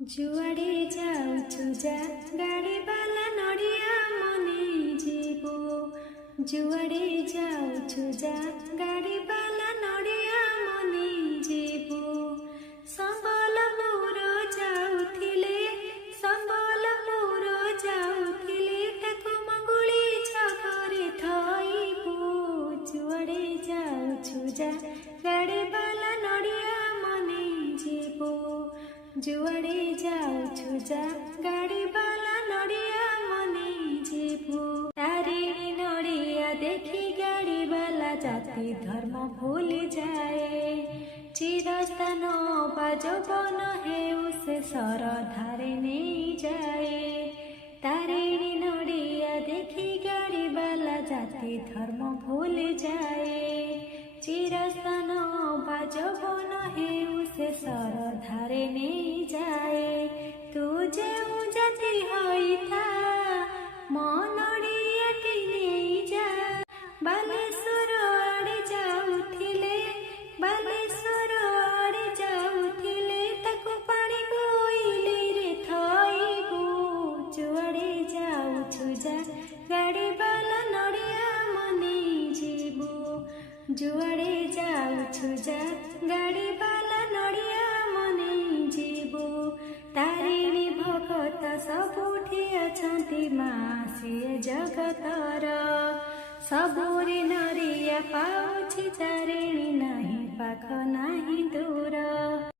जुआड़े जाऊछु जा गाड़ी वाला नड़िया मने जीवो। जुआड़े जाऊछु जा गाड़ी वाला नड़िया मने जीवो। संबलपुर जाउथिले संबलपुर जाउथिले ताकु मंगुली छकरे थइबो। जुआड़े जाऊछु जा गाड़ी वाला नड़िया मने जीवो। जुआड़े जाऊछु जा गाड़ी वाला नड़िया मने जीवो। तारिणी नड़िया देखी गाड़ी वाला जाति धर्म भूल जाए। चिरस्थान बाजबन हेउ से सरधारे नहीं जाए। तारिणी नड़िया देखी गाड़ी वाला जाति धर्म भूल जाए। चिरस्थान बाजबन हेउ से सरधारे नहीं जाए। तू जेउ जाति होइथा मन नड़ियाटी नहीं जा। बालेश्वर आड़े जाउथिले बालेश्वर आड़े जाउथिले ताकु पानी कोइले रे थइबो। जुआड़े जाउछु जा गाड़ी वाला नड़िया मने जीवो। जुआड़े जाउछु जा गाड़ी वाला नड़िया मने जीवो। तारिणी भगत सबुठी अछंती माँ सिए जगतर। सबुरी नरिया पाउछि तारिणी नहीं पाख नहीं दूर।